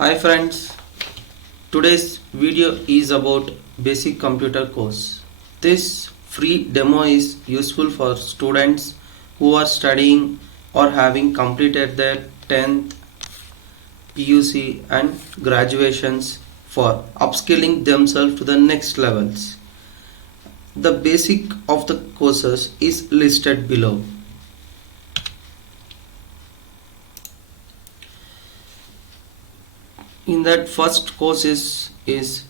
Hi friends, today's video is about basic computer course. This free demo is useful for students who are studying or having completed their 10th PUC and graduations for upskilling themselves to the next levels. The basic of the courses is listed below. In that first course is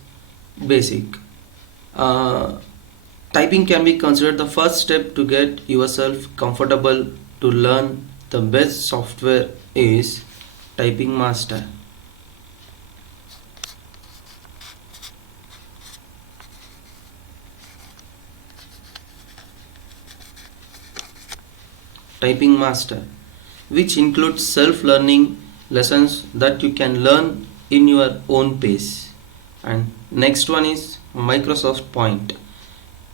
basic. Typing can be considered the first step to get yourself comfortable to learn. The best software is Typing Master. Typing Master, which includes self-learning lessons that you can learn in your own pace. And next one is Microsoft Point.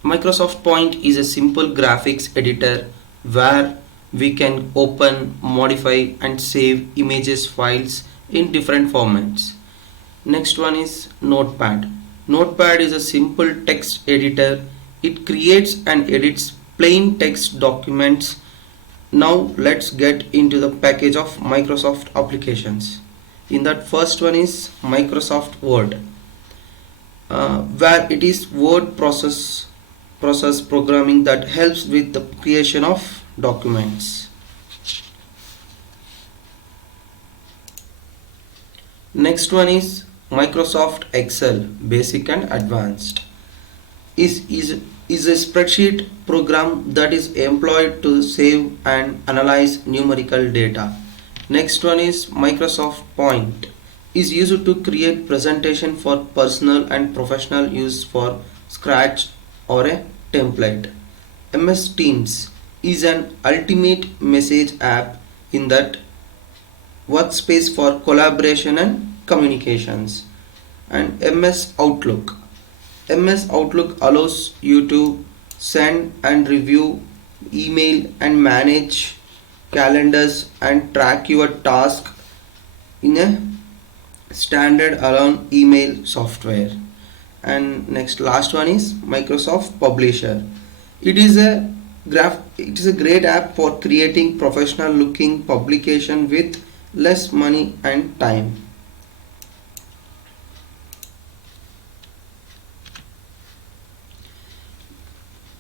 Microsoft Point is a simple graphics editor where we can open, modify and save images files in different formats. Next one is Notepad. Notepad is a simple text editor. It creates and edits plain text documents. Now let's get into the package of Microsoft applications. In that first one is Microsoft Word, where it is word process programming that helps with the creation of documents. Next one is Microsoft Excel, basic and advanced. Is a spreadsheet program that is employed to save and analyze numerical data. Next one is Microsoft Point, is used to create presentation for personal and professional use for Scratch or a template. MS Teams is an ultimate message app in that workspace for collaboration and communications. And MS Outlook. MS Outlook allows you to send and review email and manage calendars and track your task in a standard alone email software. And next last one is Microsoft Publisher. It is a great app for creating professional looking publication with less money and time.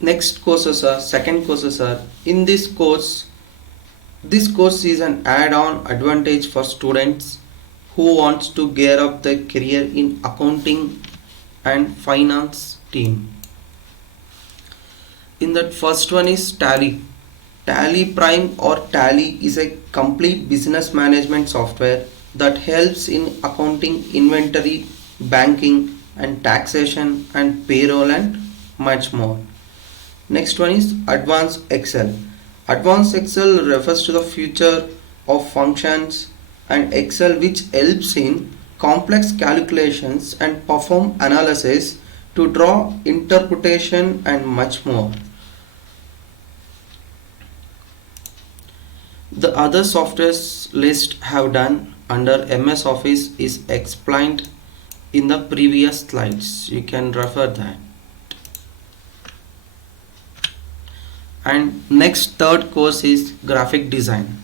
Next courses are second courses are in this course is an add-on advantage for students who wants to gear up their career in accounting and finance team. In that first one is Tally. Tally Prime or Tally is a complete business management software that helps in accounting, inventory, banking and taxation and payroll and much more. Next one is Advanced Excel. Advanced Excel refers to the future of functions and Excel, which helps in complex calculations and perform analysis to draw interpretation and much more. The other softwares list have done under MS Office is explained in the previous slides. You can refer that. And next third course is graphic design.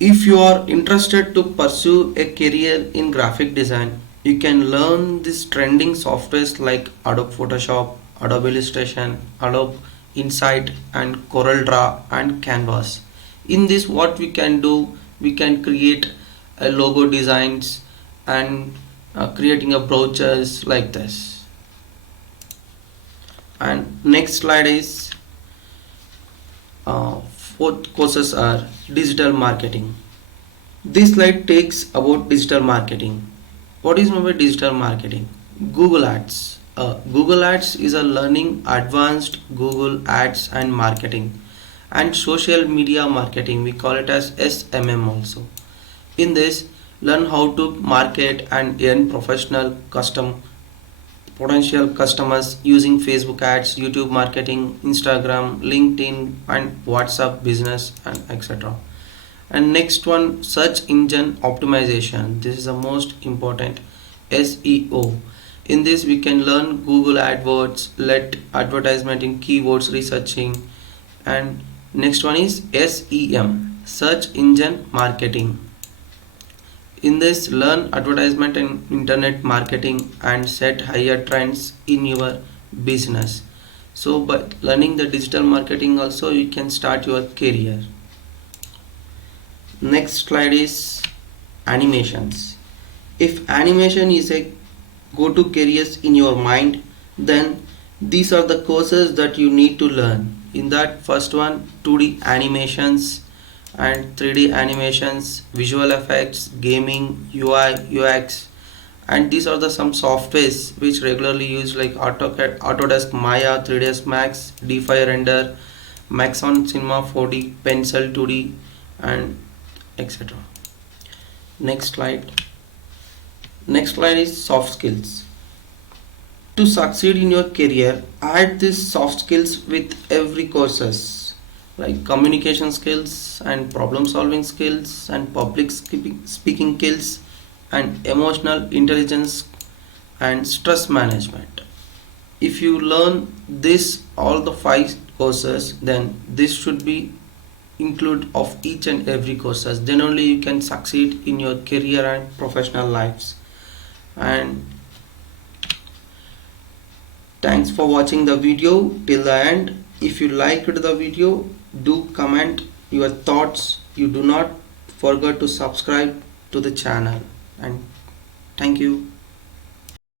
If you are interested to pursue a career in graphic design, you can learn these trending softwares like Adobe Photoshop, Adobe Illustration, Adobe Insight and CorelDRAW and Canvas. In this what we can do, we can create a logo designs and creating a brochures like this. And next slide is fourth courses are digital marketing. This slide takes about digital marketing. What is meant by digital marketing? Google Ads. Google Ads is a learning advanced Google Ads and marketing and social media marketing. We call it as SMM also. In this, learn how to market and earn professional potential customers using Facebook ads, YouTube marketing, Instagram, LinkedIn, and WhatsApp business, and etc. And next one, search engine optimization. This is the most important, SEO. In this we can learn Google AdWords, let advertisement in keywords researching. And next one is SEM, search engine marketing. In this, learn advertisement and internet marketing and set higher trends in your business. So by learning the digital marketing also you can start your career. Next slide is animations. If animation is a go-to careers in your mind, then these are the courses that you need to learn. In that, first one, 2D animations and 3D animations, visual effects, gaming, UI, UX, and these are the some softwares which regularly used like AutoCAD, Autodesk Maya, 3ds Max, D5 Render, Maxon Cinema 4D, Pencil 2D, and etc. Next slide. Next slide is soft skills. To succeed in your career, add these soft skills with every courses like communication skills and problem solving skills and public speaking skills and emotional intelligence and stress management. If you learn this all the five courses, then this should be include of each and every courses, then only you can succeed in your career and professional lives. And thanks for watching the video till the end. If you liked the video, do comment your thoughts. You do not forget to subscribe to the channel, and thank you.